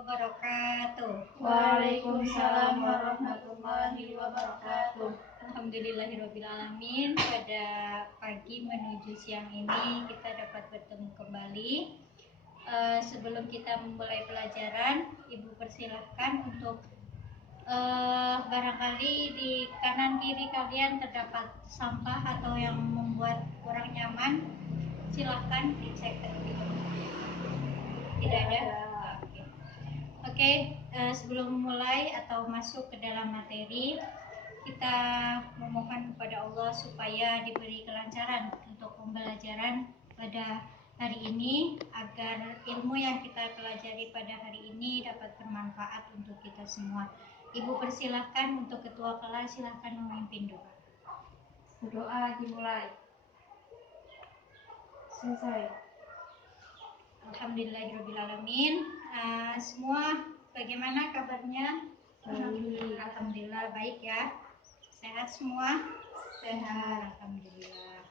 wabarakatuh. Waalaikumsalam warahmatullahi wabarakatuh. Alhamdulillahirrabbilalamin. Pada pagi menuju siang ini kita dapat bertemu kembali. Sebelum kita memulai pelajaran, Ibu persilahkan untuk barangkali di kanan kiri kalian terdapat sampah atau yang membuat kurang nyaman, silahkan dicek terlebih dahulu. Tidak ada? Oke, sebelum mulai atau masuk ke dalam materi, kita memohon kepada Allah supaya diberi kelancaran untuk pembelajaran pada hari ini, agar ilmu yang kita pelajari pada hari ini dapat bermanfaat untuk kita semua. Ibu persilahkan untuk ketua kelas, silahkan memimpin doa. Doa dimulai. Selesai. Alhamdulillahirrabbilalamin. Semua bagaimana kabarnya? Baik. Alhamdulillah baik ya. Sehat semua? Sehat. Alhamdulillah.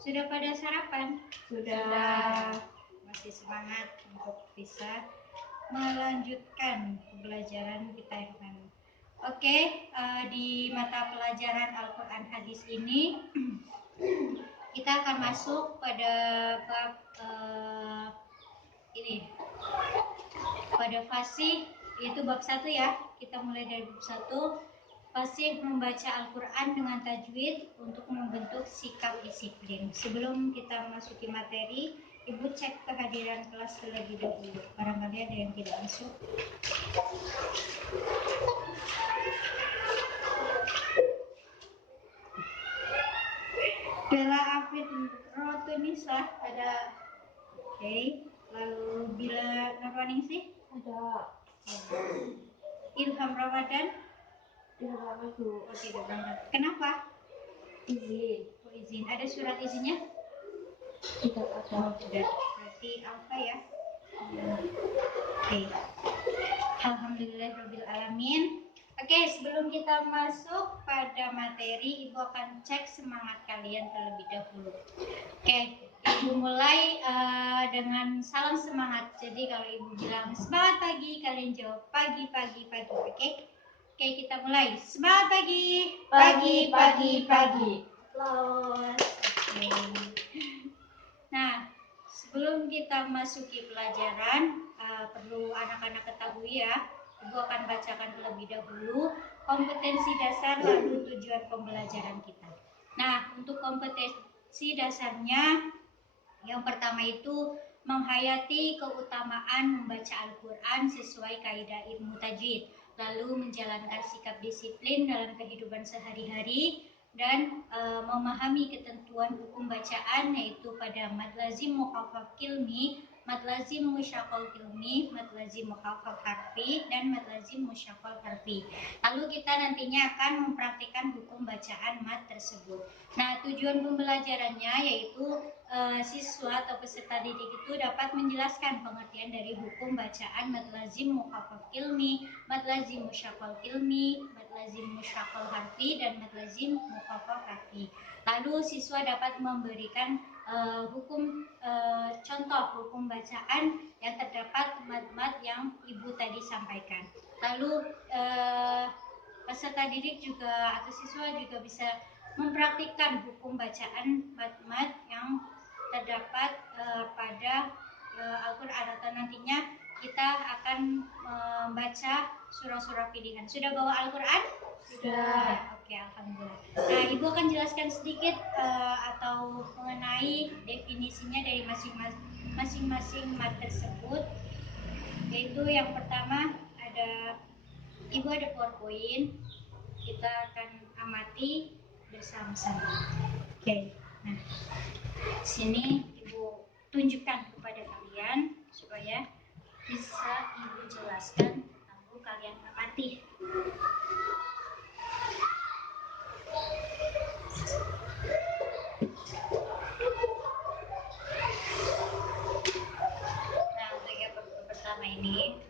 Sudah pada sarapan? Sudah. Masih semangat untuk bisa melanjutkan pembelajaran kita yang lalu. Oke, di mata pelajaran Al-Quran Hadis ini kita akan masuk pada bab ini, pada fasih, yaitu bab 1 ya. Kita mulai dari bab 1, fasih membaca Al-Quran dengan tajwid untuk membentuk sikap disiplin. Sebelum kita masuki materi, Ibu cek kehadiran kelas terlebih dahulu. Barangkali ada yang tidak masuk. Bella Afid Rotunisa ada. Oke. Lalu Bila Nurwaningsih Ada. Ilham Ramadan Tidak masuk. tidak berangkat. Kenapa? Izin. Izin. Ada surat izinnya? Tidak ada. Tidak. Berarti Alfa ya. Oke. Alhamdulillahirrabbilalamin. Oke, sebelum kita masuk pada materi, Ibu akan cek semangat kalian terlebih dahulu. Oke, Ibu mulai dengan salam semangat. Jadi kalau Ibu bilang semangat pagi, kalian jawab pagi, pagi, pagi. Oke? Oke, kita mulai. Semangat pagi. Pagi, pagi, pagi. Applause. Oke. Nah, sebelum kita masuki pelajaran, perlu anak-anak ketahui ya. Ibu akan bacakan terlebih dahulu kompetensi dasar lalu tujuan pembelajaran kita. Nah, untuk kompetensi dasarnya, yang pertama itu menghayati keutamaan membaca Al-Quran sesuai kaidah ilmu tajwid, lalu menjalankan sikap disiplin dalam kehidupan sehari-hari, dan memahami ketentuan hukum bacaan, yaitu pada mad lazim mukhafaf kilmi, mad lazim musyaqqal kilmi, mad lazim mukhafaf harfi, dan mad lazim musyaqqal harfi. Lalu kita nantinya akan mempraktikkan hukum bacaan mad tersebut. Nah, tujuan pembelajarannya yaitu siswa atau peserta didik itu dapat menjelaskan pengertian dari hukum bacaan mad lazim mukhafaf kilmi, mad lazim musyaqqal kilmi, mad lazim musyaqqal harfi, dan mad lazim mukhafaf harfi. Lalu siswa dapat memberikan contoh hukum bacaan yang terdapat mad-mad yang Ibu tadi sampaikan. Lalu peserta didik juga atau siswa juga bisa mempraktikkan hukum bacaan mad-mad yang terdapat pada Al-Quran, atau nantinya kita akan membaca surah-surah pilihan. Sudah bawa Al-Quran? Sudah. Oke, alhamdulillah. Nah, Ibu akan jelaskan sedikit atau mengenai definisinya dari masing-masing mad tersebut. Yaitu yang pertama Ibu ada PowerPoint. Kita akan amati bersama-sama. Oke. Nah, sini Ibu tunjukkan kepada kalian supaya bisa Ibu jelaskan, lalu kalian amati. Nah, untuk yang pertama ini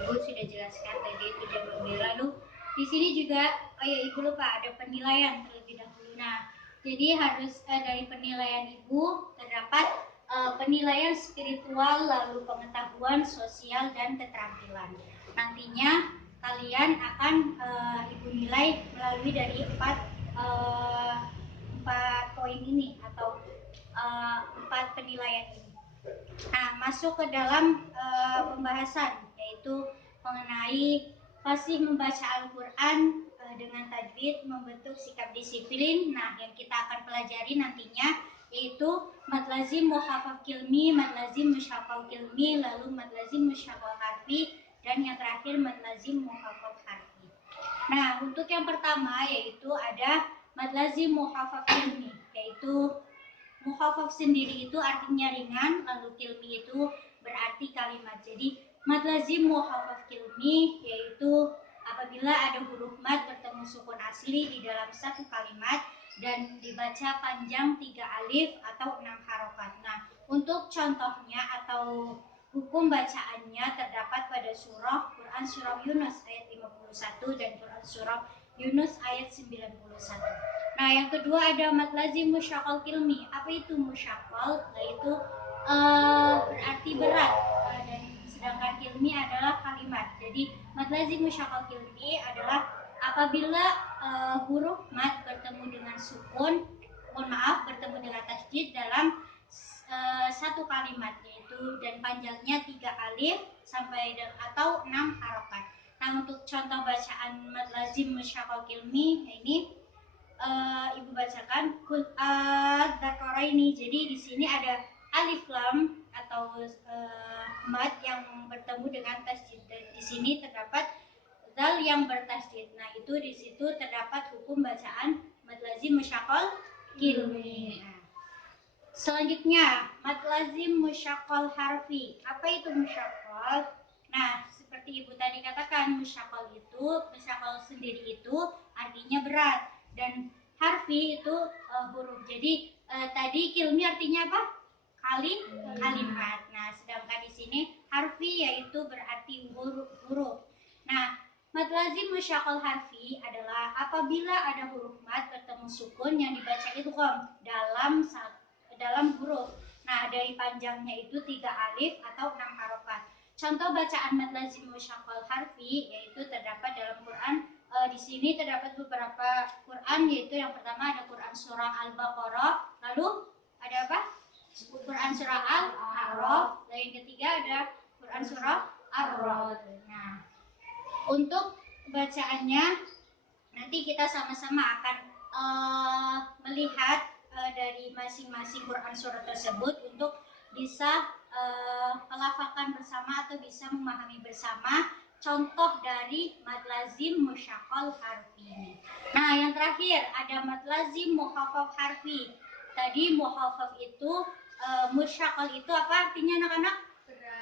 Ibu sudah jelaskan tadi tujuan pembelajaran. Lalu di sini juga, Ibu lupa ada penilaian terlebih dahulu. Nah, jadi harus dari penilaian Ibu terdapat penilaian spiritual, lalu pengetahuan sosial dan keterampilan. Nantinya kalian akan ibu nilai melalui dari empat poin ini atau empat penilaian ini. Nah, masuk ke dalam pembahasan, yaitu mengenai fasih membaca Al-Quran dengan tajwid, membentuk sikap disiplin. Nah, yang kita akan pelajari nantinya yaitu mad lazim muhafaf kilmi, mad lazim musyafal kilmi, lalu mad lazim musyafal harfi, dan yang terakhir mad lazim muhafaf harfi. Nah, untuk yang pertama yaitu ada mad lazim muhafaf kilmi, yaitu mukhafaf sendiri itu artinya ringan, lalu kilmi itu berarti kalimat. Jadi mad lazim mukhafaf kilmi yaitu apabila ada huruf mad bertemu sukun asli di dalam satu kalimat dan dibaca panjang 3 alif atau 6 harokat. Nah, untuk contohnya atau hukum bacaannya terdapat pada surah Quran surah Yunus ayat 51 dan Quran surah Yunus ayat 91. Nah, yang kedua ada mad lazim musyaqqal kilmi. Apa itu musyaqqal? Yaitu berarti berat, dan sedangkan kilmi adalah kalimat. Jadi mad lazim musyaqqal kilmi adalah apabila huruf mad bertemu dengan sukun, bertemu dengan tasydid dalam satu kalimat, yaitu dan panjangnya 3 alif sampai atau 6 harokat. Nah, untuk contoh bacaan mad lazim musyaqqal kilmi ini ibu bacakan kul adzakaraini. Jadi di sini ada alif lam atau mad yang bertemu dengan tasydid. Di sini terdapat zal yang bertasydid. Nah, itu di situ terdapat hukum bacaan mad lazim musyaqqal kilmi. Nah, selanjutnya mad lazim musyaqqal harfi. Apa itu musyaqqal? Nah, seperti ibu tadi katakan, musyaqqal sendiri itu artinya berat, dan harfi itu huruf. Jadi tadi kilmi artinya apa? Kalimat. Nah, sedangkan di sini harfi yaitu berarti huruf. Nah, mad lazim musyaqqal harfi adalah apabila ada huruf mad bertemu sukun yang dibaca idgham dalam huruf. Nah, dari panjangnya itu 3 alif atau 6 harokat. Contoh bacaan mad lazim musyaqqal harfi yaitu terdapat dalam Quran. Di sini terdapat beberapa Quran, yaitu yang pertama ada Quran surah Al-Baqarah, lalu ada apa? Quran surah Al-A'raf, dan yang ketiga ada Quran surah Ar-Ra'd. Nah, untuk bacaannya nanti kita sama-sama akan melihat dari masing-masing Quran surah tersebut untuk bisa melafakan bersama atau bisa memahami bersama contoh dari mad lazim musyaqqal harfi. Nah, yang terakhir ada mad lazim mukhafaf harfi. Tadi mukhafaf itu musyaqqal itu apa artinya anak-anak?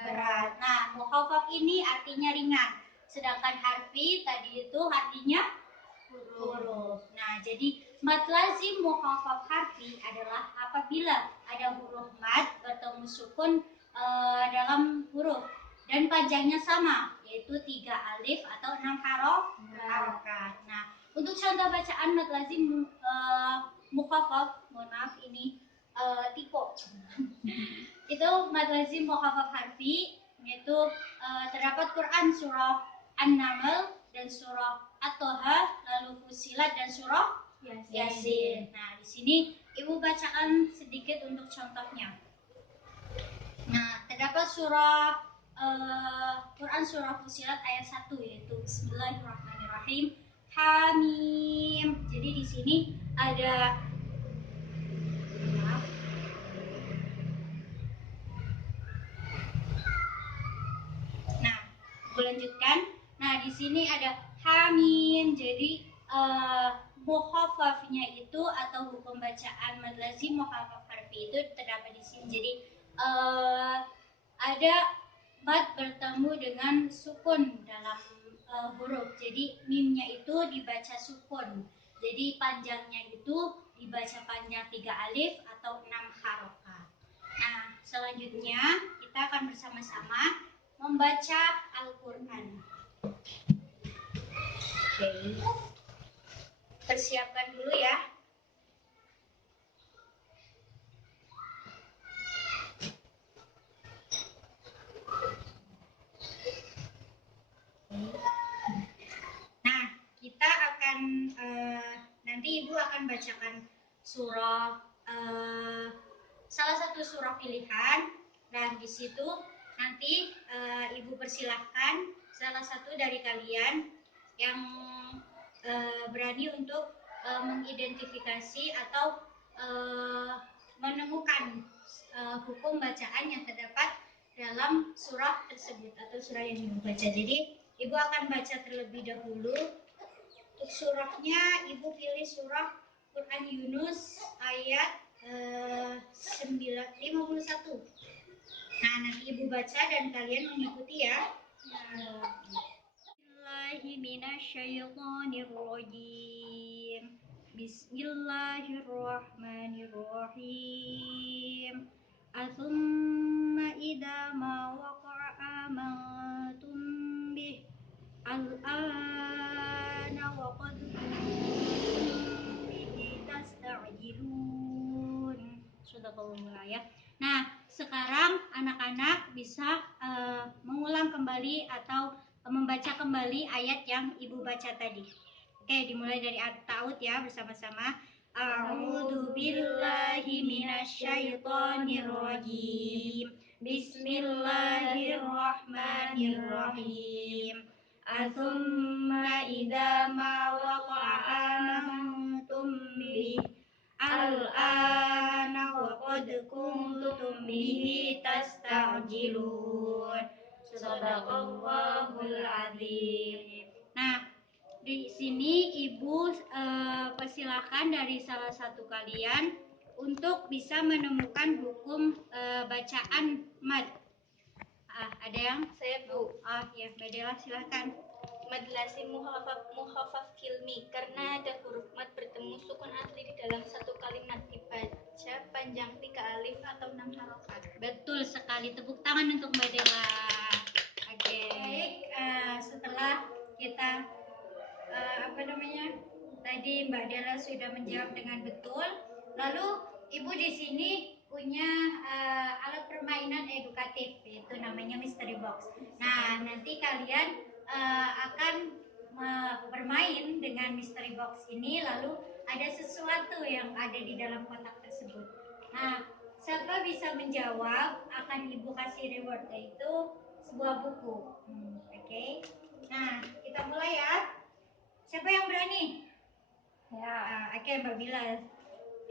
Berat. Nah, mukhafaf ini artinya ringan. Sedangkan harfi tadi itu artinya huruf. Nah, jadi mad lazim mukhafaf harfi adalah apabila ada huruf mad bertemu sukun dalam huruf dan panjangnya sama, yaitu 3 alif atau 6 harokat. Nah, untuk contoh bacaan mad lazim mukhafaf, mohon maaf ini tipe. Itu mad lazim mukhafaf harfi, yaitu terdapat Quran surah An-Naml dan surah At-Toha, lalu Fusilat dan surah Yasin. Nah, di sini ibu bacakan sedikit untuk contohnya. Nah, terdapat surah Quran surah Fusilat ayat 1, yaitu Bismillahirrahmanirrahim. Hamim. Jadi di sini ada Nah, lanjutkan. Nah, di sini ada hamim. Jadi mukhafafnya itu atau hukum bacaan mad lazim mukhafaf harfi itu terdapat di sini. Jadi ada mad bertemu dengan sukun dalam huruf. Jadi mimnya itu dibaca sukun. Jadi panjangnya itu dibaca panjang 3 alif atau 6 harokat. Nah, selanjutnya kita akan bersama-sama membaca Al-Quran. Oke. Persiapkan dulu ya. Ibu akan bacakan surah, salah satu surah pilihan. Dan di situ nanti Ibu persilahkan salah satu dari kalian yang berani untuk mengidentifikasi atau menemukan hukum bacaan yang terdapat dalam surah tersebut atau surah yang Ibu baca. Jadi Ibu akan baca terlebih dahulu. Untuk surahnya Ibu pilih surah Quran Yunus ayat 51. Nah, nanti Ibu baca dan kalian mengikuti ya. Bismillahirrahmanirrahim. Bismillahirrahmanirrahim. Atsumma idza ma waqa'a amantum bih al-ana wa qad kuntum bihi tasta'jilun. Sadaqallahu ya. Nah, sekarang anak-anak bisa mengulang kembali atau membaca kembali ayat yang Ibu baca tadi. Oke, dimulai dari at-ta'ud ya bersama-sama. A'udzu billahi minasyaitonir rajim. Bismillahirrahmanirrahim. Atsumma idza ma waqa'a amantum bih al-ana wa qad kuntum bihi tasta'jilun. Shadaqallahul azim. Nah, di sini Ibu persilahkan dari salah satu kalian untuk bisa menemukan hukum bacaan mad. Ada yang? Saya Bu. Ya, Mbak Dela silahkan. Mad lazim mukhafaf kilmi karena ada huruf mad bertemu sukun asli di dalam satu kalimat dibaca panjang 3 alif atau 6 harokat. Betul sekali. Tepuk tangan untuk Mbak Dela. Oke. Baik, setelah kita tadi Mbak Dela sudah menjawab dengan betul. Lalu Ibu di sini punya alat permainan edukatif, yaitu namanya mystery box. Nah, nanti kalian akan bermain dengan mystery box ini, lalu ada sesuatu yang ada di dalam kotak tersebut. Nah, siapa bisa menjawab akan Ibu kasih reward, yaitu sebuah buku. Oke. Nah, kita mulai ya. Siapa yang berani? Ya. Oke, Mbak Bila.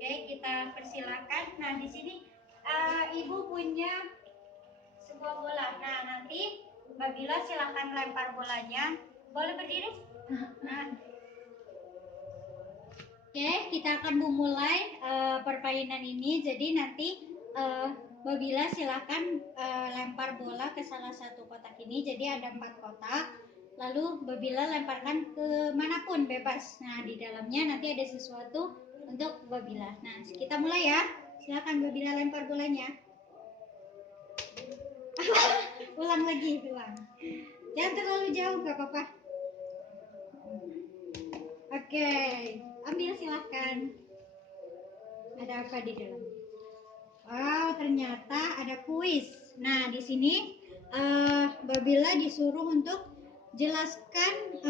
Oke, kita persilakan. Nah, di sini Ibu punya sebuah bola. Nah, nanti Mbak Bila silakan lempar bolanya. Boleh berdiri? Nah. Oke, kita akan memulai permainan ini. Jadi nanti Mbak Bila silakan lempar bola ke salah satu kotak ini. Jadi ada 4 kotak. Lalu Mbak Bila lemparkan ke manapun bebas. Nah, di dalamnya nanti ada sesuatu untuk Mbak Bila. Nah, kita mulai ya. Silakan Mbak Bila lempar bolanya. Ulang lagi, ulang. Jangan terlalu jauh, gak apa-apa. Oke, ambil silahkan. Ada apa di dalam? Wow, ternyata ada kuis. Nah, di sini Mbak Bila disuruh untuk jelaskan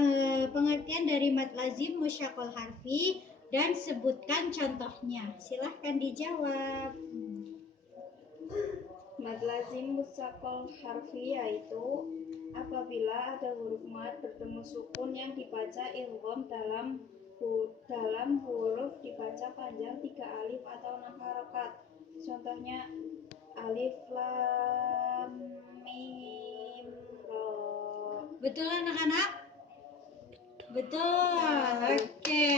pengertian dari mad lazim musyaqal harfi dan sebutkan contohnya. Silahkan dijawab. Mad lazim musyaqal harfi yaitu apabila ada huruf mad bertemu sukun yang dibaca idgham dalam huruf dibaca panjang 3 alif atau 6 harokat. Contohnya alif lam mim ro. Betul anak-anak? Betul. Oke,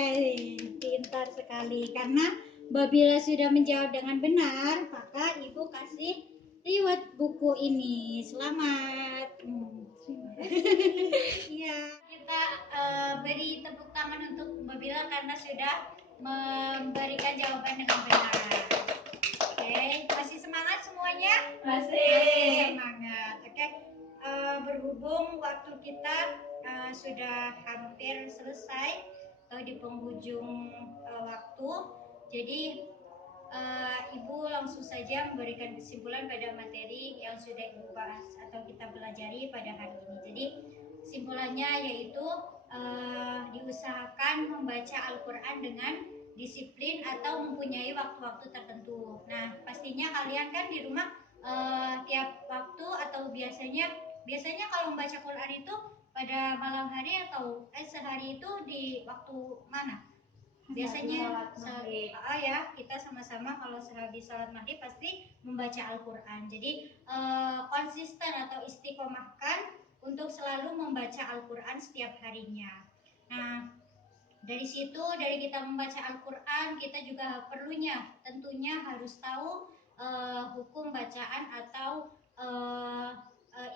pintar sekali. Karena Mbak Bila sudah menjawab dengan benar, maka Ibu kasih reward buku ini. Selamat. Iya. Kita beri tepuk tangan untuk Mbak Bila karena sudah memberikan jawaban dengan benar. Oke, masih semangat semuanya? Masih semangat. Oke. Berhubung waktu kita sudah hampir selesai di penghujung waktu, jadi Ibu langsung saja memberikan kesimpulan pada materi yang sudah Ibu bahas atau kita pelajari pada hari ini. Jadi kesimpulannya yaitu diusahakan membaca Al-Quran dengan disiplin atau mempunyai waktu-waktu tertentu. Nah, pastinya kalian kan di rumah tiap waktu atau biasanya kalau membaca Quran itu pada malam hari atau sehari itu di waktu mana? Biasanya ya kita sama-sama kalau sehabis sholat maghrib pasti membaca Al-Quran. Jadi konsisten atau istiqomahkan untuk selalu membaca Al-Quran setiap harinya. Nah, dari situ, dari kita membaca Al-Quran, kita juga perlunya tentunya harus tahu hukum bacaan atau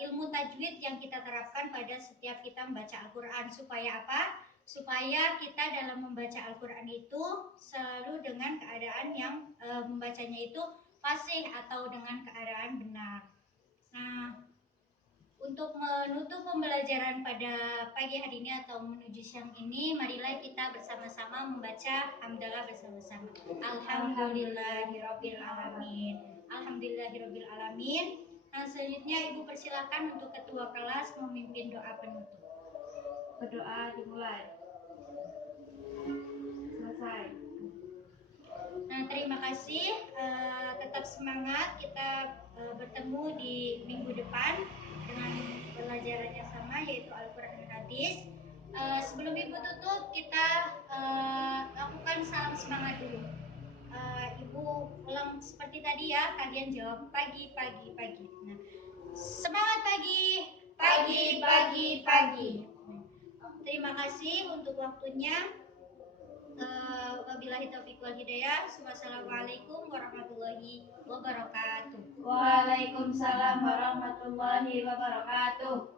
ilmu tajwid yang kita terapkan pada setiap kita membaca Al-Quran. Supaya apa? Supaya kita dalam membaca Al-Quran itu selalu dengan keadaan yang membacanya itu fasih atau dengan keadaan benar. Nah, untuk menutup pembelajaran pada pagi hari ini atau menuju siang ini, marilah kita bersama-sama membaca hamdalah bersama-sama. Alhamdulillahirabbil alamin. Alhamdulillahirabbil alamin. Nah, selanjutnya Ibu persilakan untuk ketua kelas memimpin doa penutup. Berdoa dimulai. Selesai. Nah, terima kasih. Tetap semangat. Kita bertemu di minggu depan dengan pelajaran yang sama, yaitu Al-Quran dan Hadis. Sebelum Ibu tutup, kita lakukan salam semangat dulu. Ibu ulang seperti tadi ya, kalian jawab pagi, pagi, pagi. Nah, semangat pagi, pagi, pagi, pagi. Terima kasih untuk waktunya. Wabillahi taufiq wal hidayah. Wassalamualaikum warahmatullahi wabarakatuh. Waalaikumsalam warahmatullahi wabarakatuh.